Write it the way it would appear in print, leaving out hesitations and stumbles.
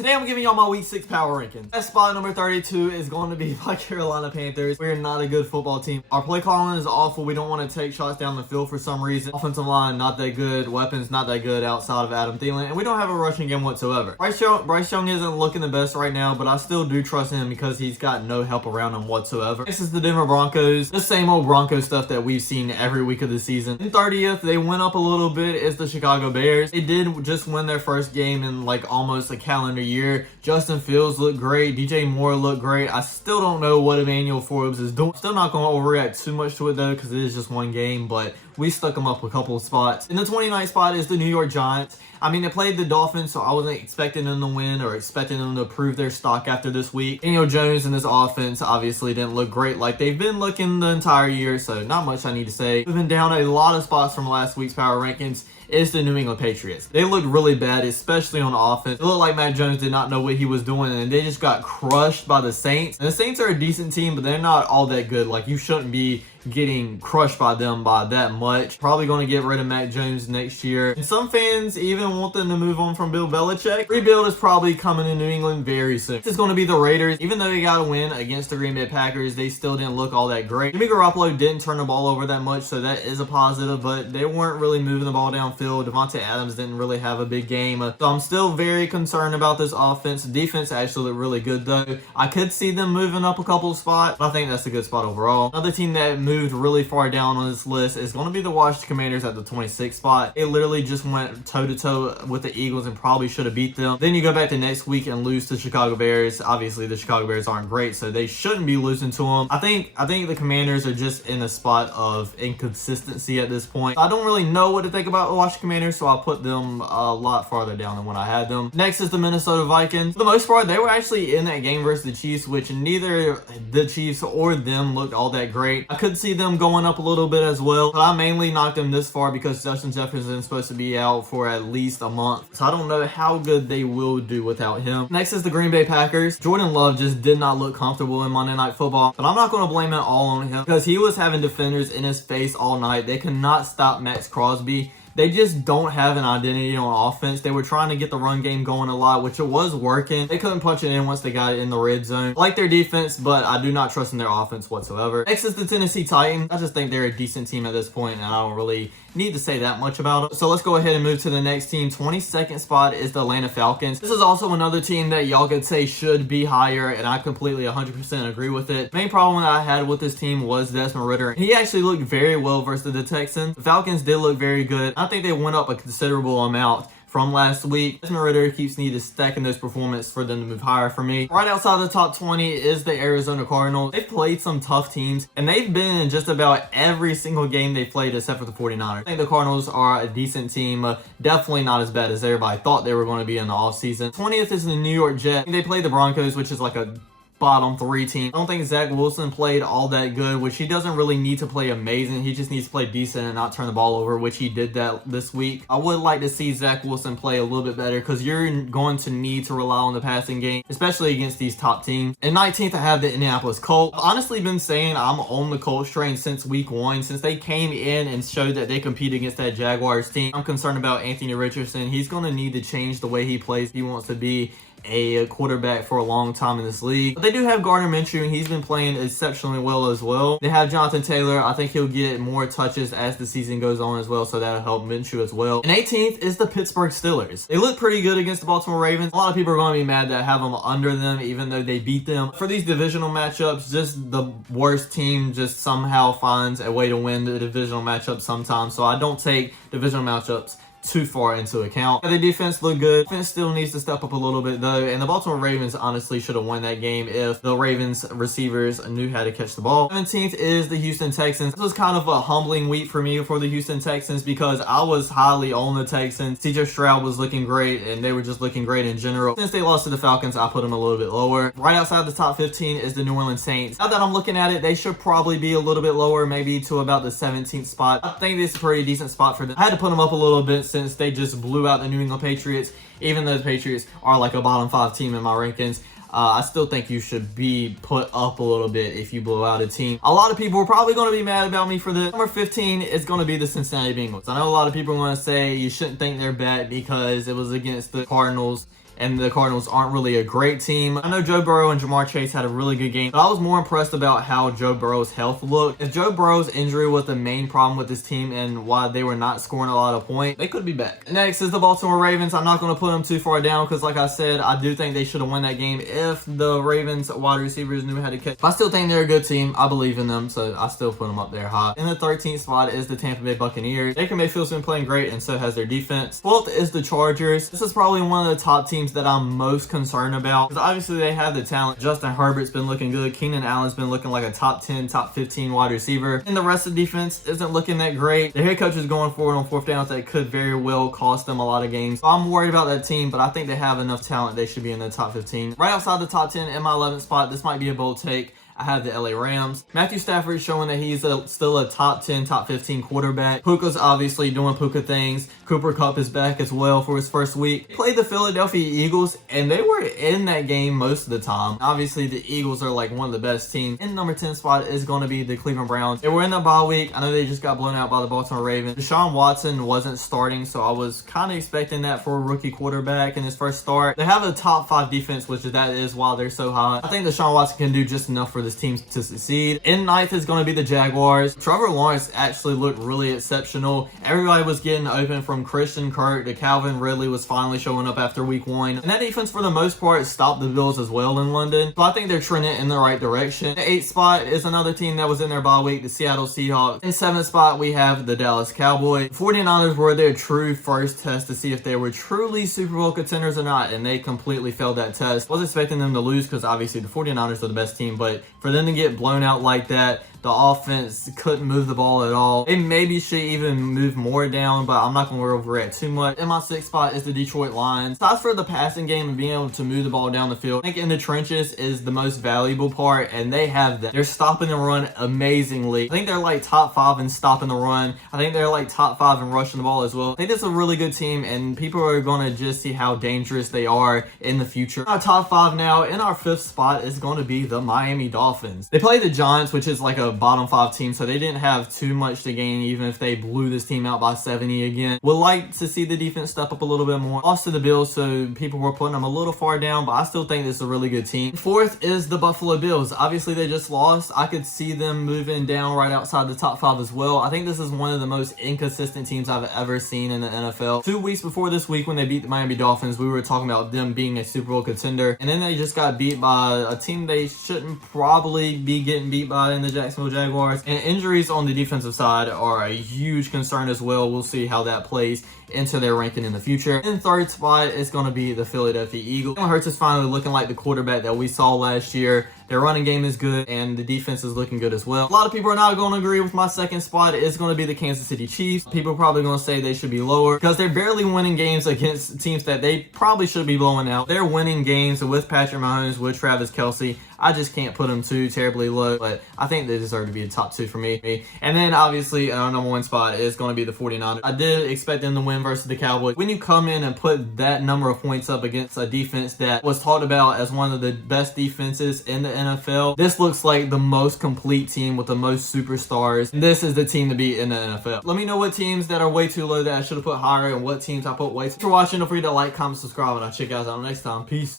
Today I'm giving y'all my week 6 power rankings. At spot number 32 is going to be my Carolina Panthers. We're not a good football team. Our play calling is awful. We don't want to take shots down the field for some reason. Offensive line, not that good. Weapons, not that good outside of Adam Thielen. And we don't have a rushing game whatsoever. Bryce Young isn't looking the best right now, but I still do trust him because he's got no help around him whatsoever. This is the Denver Broncos. The same old Broncos stuff that we've seen every week of the season. In 30th, they went up a little bit. It's the Chicago Bears. They did just win their first game in like almost a calendar year. Justin Fields looked great. DJ Moore looked great. I still don't know what Emmanuel Forbes is doing. Still not going to overreact too much to it though because it is just one game, but we stuck them up a couple of spots. In the 29th spot is the New York Giants. I mean, they played the Dolphins, so I wasn't expecting them to win or expecting them to prove their stock after this week. Daniel Jones and this offense obviously didn't look great like they've been looking the entire year, so not much I need to say. Moving down a lot of spots from last week's power rankings is the New England Patriots. They looked really bad, especially on offense. It looked like Mac Jones did not know what he was doing, and they just got crushed by the Saints. And the Saints are a decent team, but they're not all that good. Like, you shouldn't be getting crushed by them by that much. Probably going to get rid of Mac Jones next year. And some fans even want them to move on from Bill Belichick. Rebuild is probably coming to New England very soon. This is going to be the Raiders. Even though they got a win against the Green Bay Packers, they still didn't look all that great. Jimmy Garoppolo didn't turn the ball over that much, so that is a positive, but they weren't really moving the ball downfield. Devontae Adams didn't really have a big game. So I'm still very concerned about this offense. Defense actually looked really good though. I could see them moving up a couple of spots, but I think that's a good spot overall. Another team that moved really far down on this list is going to be the Washington Commanders at the 26th spot. It literally just went toe-to-toe with the Eagles and probably should have beat them. Then you go back to next week and lose to Chicago Bears. Obviously, the Chicago Bears aren't great, so they shouldn't be losing to them. I think the Commanders are just in a spot of inconsistency at this point. I don't really know what to think about the Washington Commanders, so I'll put them a lot farther down than when I had them. Next is the Minnesota Vikings. For the most part, they were actually in that game versus the Chiefs, which neither the Chiefs or them looked all that great. I could see them going up a little bit as well, but I mainly knocked them this far because Justin Jefferson is supposed to be out for at least a month, so I don't know how good they will do without him. Next is the Green Bay Packers. Jordan Love just did not look comfortable in Monday Night Football, but I'm not going to blame it all on him because he was having defenders in his face all night. They could not stop Max Crosby. They just don't have an identity on offense. They were trying to get the run game going a lot, which it was working. They couldn't punch it in once they got it in the red zone. I like their defense, but I do not trust in their offense whatsoever. Next is the Tennessee Titans. I just think they're a decent team at this point, and I don't really need to say that much about them. So let's go ahead and move to the next team. 22nd spot is the Atlanta Falcons. This is also another team that y'all could say should be higher, and I completely 100% agree with it. The main problem that I had with this team was Desmond Ridder. He actually looked very well versus the Texans. The Falcons did look very good. I think they went up a considerable amount from last week. Desmond Ridder keeps needing to stack in those performances for them to move higher for me. Right outside the top 20 is the Arizona Cardinals. They've played some tough teams, and they've been in just about every single game they've played except for the 49ers. I think the Cardinals are a decent team. Definitely not as bad as everybody thought they were going to be in the offseason. 20th is the New York Jets. They played the Broncos, which is like a bottom 3 team. I don't think Zach Wilson played all that good, which he doesn't really need to play amazing. He just needs to play decent and not turn the ball over, which he did that this week. I would like to see Zach Wilson play a little bit better because you're going to need to rely on the passing game, especially against these top teams. In 19th, I have the Indianapolis Colts. I've honestly been saying I'm on the Colts train since week 1, since they came in and showed that they compete against that Jaguars team. I'm concerned about Anthony Richardson. He's going to need to change the way he plays. He wants to be a quarterback for a long time in this league. But they do have Gardner Minshew, and he's been playing exceptionally well as well. They have Jonathan Taylor. I think he'll get more touches as the season goes on as well, so that'll help Minshew as well. And 18th is the Pittsburgh Steelers. They look pretty good against the Baltimore Ravens. A lot of people are going to be mad that I have them under them, even though they beat them. For these divisional matchups, just the worst team just somehow finds a way to win the divisional matchup sometimes, so I don't take divisional matchups too far into account. The defense looked good. Defense still needs to step up a little bit though, and the Baltimore Ravens honestly should have won that game if the Ravens receivers knew how to catch the ball. 17th is the Houston Texans. This was kind of a humbling week for me for the Houston Texans because I was highly on the Texans. CJ Stroud was looking great, and they were just looking great in general. Since they lost to the Falcons, I put them a little bit lower. Right outside the top 15 is the New Orleans Saints. Now that I'm looking at it, they should probably be a little bit lower, maybe to about the 17th spot. I think this is a pretty decent spot for them. I had to put them up a little bit since they just blew out the New England Patriots. Even though the Patriots are like a bottom 5 team in my rankings, I still think you should be put up a little bit if you blow out a team. A lot of people are probably going to be mad about me for this. Number 15 is going to be the Cincinnati Bengals. I know a lot of people are going to say you shouldn't think they're bad because it was against the Cardinals and the Cardinals aren't really a great team. I know Joe Burrow and Jamar Chase had a really good game, but I was more impressed about how Joe Burrow's health looked. If Joe Burrow's injury was the main problem with this team and why they were not scoring a lot of points, they could be back. Next is the Baltimore Ravens. I'm not going to put them too far down because, like I said, I do think they should have won that game if the Ravens wide receivers knew how to catch. But I still think they're a good team. I believe in them, so I still put them up there high. In the 13th spot is the Tampa Bay Buccaneers. Baker Mayfield's been playing great, and so has their defense. 12th is the Chargers. This is probably one of the top teams that I'm most concerned about because obviously they have the talent. Justin Herbert's been looking good. Keenan Allen's been looking like a top 10, top 15 wide receiver. And the rest of the defense isn't looking that great. The head coach is going forward on fourth downs that could very well cost them a lot of games. So I'm worried about that team, but I think they have enough talent. They should be in the top 15. Right outside the top 10 in my 11th spot, this might be a bold take. I have the LA Rams. Matthew Stafford showing that he's still a top 10, top 15 quarterback. Puka's obviously doing Puka things. Cooper Kupp is back as well for his first week. They played the Philadelphia Eagles, and they were in that game most of the time. Obviously, the Eagles are like one of the best teams. In number 10 spot is going to be the Cleveland Browns. They were in the bye week. I know they just got blown out by the Baltimore Ravens. Deshaun Watson wasn't starting, so I was kind of expecting that for a rookie quarterback in his first start. They have a top 5 defense, which that is why they're so high. I think Deshaun Watson can do just enough for this team to succeed. In ninth is going to be the Jaguars. Trevor Lawrence actually looked really exceptional. Everybody was getting open from Christian Kirk to Calvin Ridley was finally showing up after week 1. And that defense for the most part stopped the Bills as well in London. So I think they're trending in the right direction. The 8th spot is another team that was in their bye week, the Seattle Seahawks. In 7th spot, we have the Dallas Cowboys. The 49ers were their true first test to see if they were truly Super Bowl contenders or not, and they completely failed that test. I was expecting them to lose because obviously the 49ers are the best team, but for them to get blown out like that, the offense couldn't move the ball at all. They maybe should even move more down, but I'm not going to overreact too much. In my 6th spot is the Detroit Lions. Aside for the passing game and being able to move the ball down the field, I think in the trenches is the most valuable part, and they have that. They're stopping the run amazingly. I think they're like top 5 in stopping the run. I think they're like top 5 in rushing the ball as well. I think this is a really good team, and people are going to just see how dangerous they are in the future. Our top 5 now, in our 5th spot is going to be the Miami Dolphins. They play the Giants, which is like a bottom 5 team, so they didn't have too much to gain even if they blew this team out by 70 again. Would like to see the defense step up a little bit more. Lost to the Bills, so people were putting them a little far down, but I still think this is a really good team. 4th is the Buffalo Bills. Obviously they just lost. I could see them moving down right outside the top 5 as well. I think this is one of the most inconsistent teams I've ever seen in the NFL. 2 weeks before this week when they beat the Miami Dolphins, we were talking about them being a Super Bowl contender, and then they just got beat by a team they shouldn't probably be getting beat by in the Jacksonville Jaguars. And injuries on the defensive side are a huge concern as well. We'll see how that plays into their ranking in the future. In 3rd spot is going to be the Philadelphia Eagles. Jalen Hurts is finally looking like the quarterback that we saw last year. Their running game is good, and the defense is looking good as well. A lot of people are not going to agree with my 2nd spot. It's going to be the Kansas City Chiefs. People are probably going to say they should be lower because they're barely winning games against teams that they probably should be blowing out. They're winning games with Patrick Mahomes, with Travis Kelce. I just can't put them too terribly low, but I think they deserve to be a top 2 for me. And then obviously our number 1 spot is going to be the 49ers. I did expect them to win versus the Cowboys. When you come in and put that number of points up against a defense that was talked about as one of the best defenses in the NFL, this looks like the most complete team with the most superstars. This is the team to beat in the NFL. Let me know what teams that are way too low that I should have put higher and what teams I put way too. Thanks for watching. Don't forget to like, comment, subscribe, and I'll check you guys out next time. Peace.